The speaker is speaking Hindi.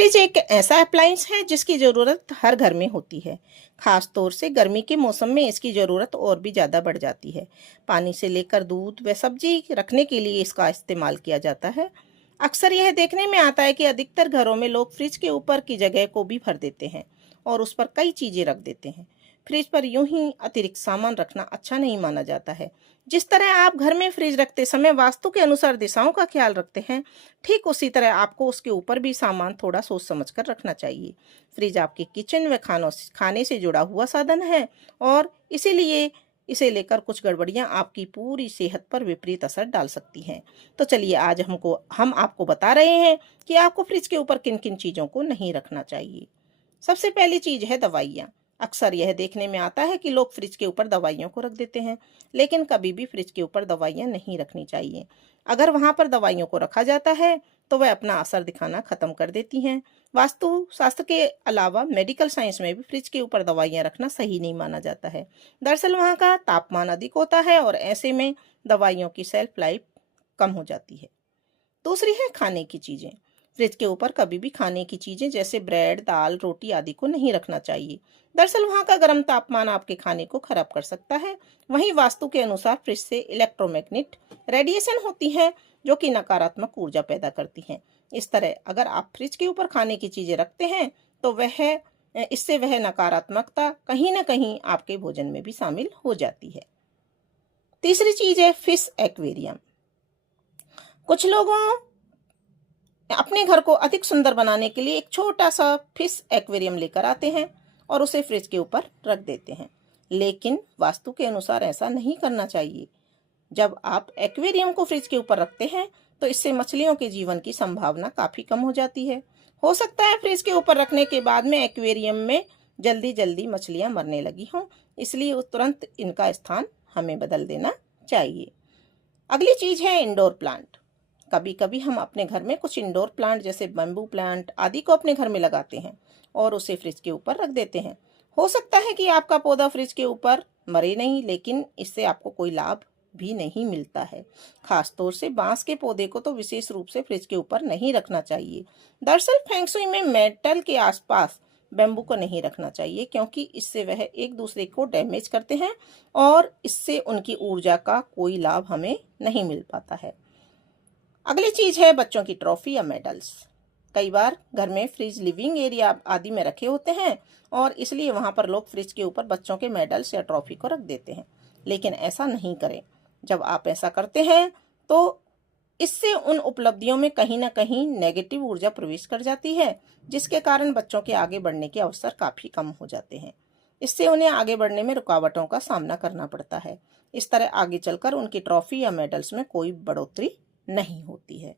फ्रिज एक ऐसा अप्लायंस है जिसकी ज़रूरत हर घर में होती है। ख़ास तौर से गर्मी के मौसम में इसकी ज़रूरत और भी ज़्यादा बढ़ जाती है। पानी से लेकर दूध व सब्जी रखने के लिए इसका इस्तेमाल किया जाता है। अक्सर यह देखने में आता है कि अधिकतर घरों में लोग फ्रिज के ऊपर की जगह को भी भर देते हैं और उस पर कई चीज़ें रख देते हैं। फ्रिज पर यूं ही अतिरिक्त सामान रखना अच्छा नहीं माना जाता है। जिस तरह आप घर में फ्रिज रखते समय वास्तु के अनुसार दिशाओं का ख्याल रखते हैं, ठीक उसी तरह आपको उसके ऊपर भी सामान थोड़ा सोच समझ कर रखना चाहिए। फ्रिज आपके किचन व खाने से जुड़ा हुआ साधन है और इसीलिए इसे लेकर कुछ गड़बड़ियां आपकी पूरी सेहत पर विपरीत असर डाल सकती हैं। तो चलिए आज हम आपको बता रहे हैं कि आपको फ्रिज के ऊपर किन किन चीज़ों को नहीं रखना चाहिए। सबसे पहली चीज़ है दवाइयाँ। अक्सर यह देखने में आता है कि लोग फ्रिज के ऊपर दवाइयों को रख देते हैं, लेकिन कभी भी फ्रिज के ऊपर दवाइयाँ नहीं रखनी चाहिए। अगर वहाँ पर दवाइयों को रखा जाता है, तो वह अपना असर दिखाना खत्म कर देती हैं। वास्तु शास्त्र के अलावा मेडिकल साइंस में भी फ्रिज के ऊपर दवाइयाँ रखना सही नहीं माना जाता है। दरअसल वहाँ का तापमान अधिक होता है और ऐसे में दवाइयों की शेल्फ लाइफ कम हो जाती है। दूसरी है खाने की चीज़ें। फ्रिज के ऊपर कभी भी खाने की चीज़ें जैसे ब्रेड, दाल, रोटी आदि को नहीं रखना चाहिए। दरअसल वहाँ का गर्म तापमान आपके खाने को खराब कर सकता है। वहीं वास्तु के अनुसार फ्रिज से इलेक्ट्रोमैग्नेट रेडिएशन होती है, जो कि नकारात्मक ऊर्जा पैदा करती हैं। इस तरह अगर आप फ्रिज के ऊपर खाने की चीज़ें रखते हैं, तो इससे वह नकारात्मकता कहीं ना कहीं आपके भोजन में भी शामिल हो जाती है। तीसरी चीज़ है फिश एक्वेरियम। कुछ लोगों अपने घर को अधिक सुंदर बनाने के लिए एक छोटा सा फिश एक्वेरियम लेकर आते हैं और उसे फ्रिज के ऊपर रख देते हैं, लेकिन वास्तु के अनुसार ऐसा नहीं करना चाहिए। जब आप एक्वेरियम को फ्रिज के ऊपर रखते हैं, तो इससे मछलियों के जीवन की संभावना काफ़ी कम हो जाती है। हो सकता है फ्रिज के ऊपर रखने के बाद में एक्वेरियम में जल्दी जल्दी मछलियां मरने लगी हों, इसलिए तुरंत इनका स्थान हमें बदल देना चाहिए। अगली चीज़ है इंडोर प्लांट। कभी कभी हम अपने घर में कुछ इंडोर प्लांट जैसे बम्बू प्लांट आदि को अपने घर में लगाते हैं और उसे फ्रिज के ऊपर रख देते हैं। हो सकता है कि आपका पौधा फ्रिज के ऊपर मरे नहीं, लेकिन इससे आपको कोई लाभ भी नहीं मिलता है। खास तौर से बांस के पौधे को तो विशेष रूप से फ्रिज के ऊपर नहीं रखना चाहिए। दरअसल फेंगशुई में मेटल के आसपास बेम्बू को नहीं रखना चाहिए, क्योंकि इससे वह एक दूसरे को डैमेज करते हैं और इससे उनकी ऊर्जा का कोई लाभ हमें नहीं मिल पाता है। अगली चीज है बच्चों की ट्रॉफी या मेडल्स। कई बार घर में फ्रिज लिविंग एरिया आदि में रखे होते हैं और इसलिए वहां पर लोग फ्रिज के ऊपर बच्चों के मेडल्स या ट्रॉफी को रख देते हैं, लेकिन ऐसा नहीं करें। जब आप ऐसा करते हैं, तो इससे उन उपलब्धियों में कहीं ना कहीं नेगेटिव ऊर्जा प्रवेश कर जाती है, जिसके कारण बच्चों के आगे बढ़ने के अवसर काफी कम हो जाते हैं। इससे उन्हें आगे बढ़ने में रुकावटों का सामना करना पड़ता है। इस तरह आगे चलकर उनकी ट्रॉफी या मेडल्स में कोई बढ़ोतरी नहीं होती है।